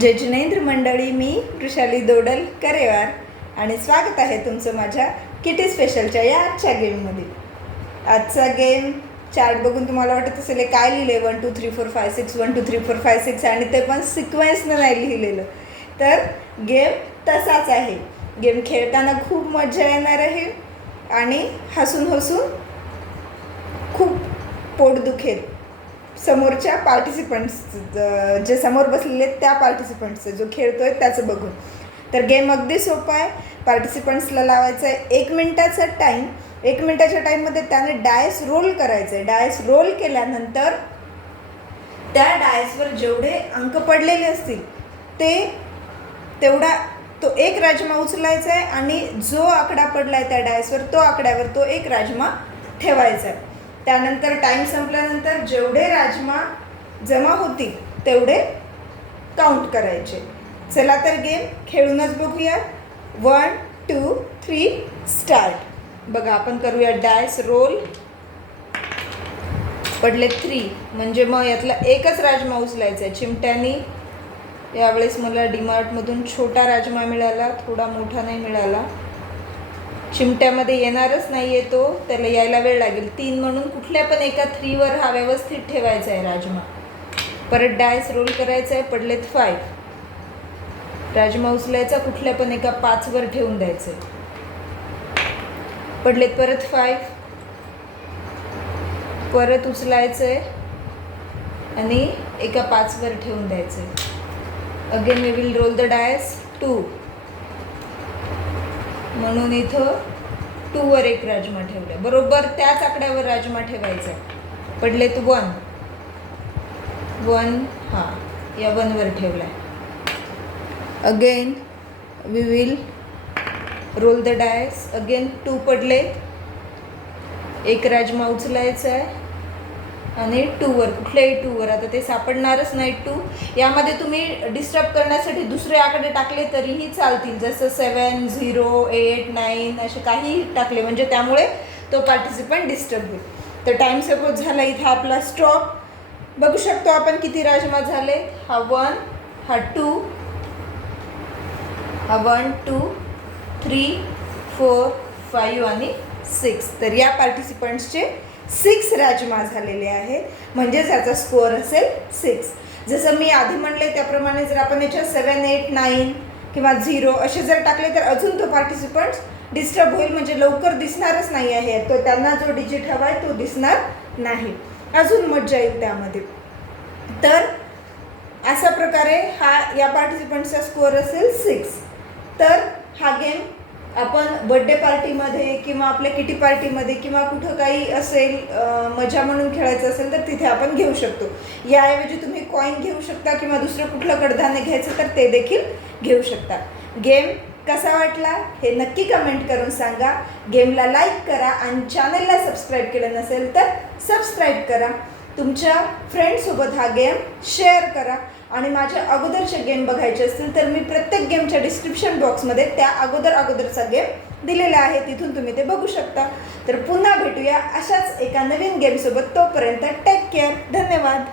जय जिनेंद्र मंडळी, मी वृषाली दोडल करेवार आणि स्वागत आहे तुमचं माझ्या किटी स्पेशलच्या या आजच्या गेममध्ये. आजचा गेम चार्ट बघून तुम्हाला वाटत असेल काय लिहिले 1 2 3 4 5 6 1 2 3 4 5 6 आणि ते पण सिक्वेन्सनं नाही लिहिलेलं. तर गेम तसाच आहे. गेम खेळताना खूप मजा येणार आहे आणि हसून हसून खूप पोट दुखेल समोरच्या पार्टिसिपंट्स जे समोर बसलेले त्या पार्टिसिपंट्सचं जो खेळतोय त्याचं बघून. तर गेम अगदी सोपा आहे. पार्टिसिपंट्सला लावायचं आहे 1 मिनिटाचा टाईम. 1 मिनिटाच्या टाईममध्ये त्याने डायस रोल करायचं आहे. डायस रोल केल्यानंतर त्या डायसवर जेवढे अंक पडलेले असतील तो एक राजमा उचलायचा आहे आणि जो आकडा पडला आहे त्या डायसवर तो आकड्यावर तो एक राजमा ठेवायचा आहे. त्यानंतर टाईम संपल्यानंतर जेवढे राजमा जमा होतील तेवढे काउंट करायचे. चला तर गेम खेळूनच बघूया. 1 2 3 स्टार्ट. बघा आपण करूया डायस रोल. पडले 3 म्हणजे मग यातला एकच राजमा उचलायचा आहे. चिमट्यानी यावेळेस मला डीमार्टमधून छोटा राजमा मिळाला, थोडा मोठा नाही मिळाला. चिमट्यामध्ये येणारच नाही आहे तो, त्याला यायला वेळ लागेल. 3 म्हणून कुठल्या पण एका 3वर हा व्यवस्थित ठेवायचा आहे राजमा. परत डायस रोल करायचा आहे. पडलेत 5. राजमा उचलायचा, कुठल्या पण एका 5वर ठेवून द्यायचं आहे. पडलेत परत 5. परत उचलायचं आहे आणि एका 5वर ठेवून द्यायचं आहे. Again we will roll the dice 2 म्हणून इथं 2वर एक राजमा ठेवला. बरोबर त्याच आकड्यावर राजमा ठेवायचा. पडलेत 1 हा या 1वर ठेवला. Again we will roll the dice. Again 2 पडले. एक राजमा उचलायचा आहे आणि 2वर कुठल्याही 2वर आता ते सापडणारच नाही 2. यामध्ये तुम्ही डिस्टर्ब करण्यासाठी दुसरे आकडे टाकले तरीही चालतील, जसं 7 0 8 9 असे काही टाकले म्हणजे त्यामुळे तो पार्टिसिपंट डिस्टर्ब होईल. तर टाईम सपोज झाला इथं आपला स्टॉप. बघू शकतो आपण किती राजमा झाले. हा 1 हा 2 हा 1 2 3 4 5 आणि 6. तर या पार्टिसिपंट्सचे 6 राजमा झालेले आहेत. म्हणजेच याचा स्कोअर असेल 6. जसं मी आधी म्हणले त्याप्रमाणे जर आपण याच्यात 7 8 9 किंवा 0 असे जर टाकले तर अजून तो पार्टिसिपंट्स डिस्टर्ब होईल, म्हणजे लवकर दिसणारच नाही आहे. तो त्यांना जो डिजिट हवा आहे तो दिसणार नाही. अजून मज्जा येईल त्यामध्ये. तर अशा प्रकारे या पार्टिसिपंट्सचा स्कोअर असेल 6. तर हा गेम आपण बड्डे पार्टीमध्ये किंवा आपल्या किटी पार्टीमध्ये किंवा कुठं काही असेल मजा म्हणून खेळायचं असेल तर तिथे आपण घेऊ शकतो. याऐवजी तुम्ही कॉईन घेऊ शकता किंवा दुसरं कुठलं कडधान्य घ्यायचं तर ते देखील घेऊ शकता. गेम कसा वाटला हे नक्की कमेंट करून सांगा. गेमला लाईक करा आणि चॅनलला सबस्क्राईब केलं नसेल तर सबस्क्राईब करा. तुमच्या फ्रेंडसोबत हा गेम शेअर करा आणि माझ्या अगोदरचे गेम बघायचे असतील तर मी प्रत्येक गेमच्या डिस्क्रिप्शन बॉक्समध्ये त्या अगोदरचा गेम दिलेला आहे, तिथून तुम्ही ते बघू शकता. तर पुन्हा भेटूया अशाच एका नवीन गेमसोबत. तोपर्यंत टेक केअर. धन्यवाद.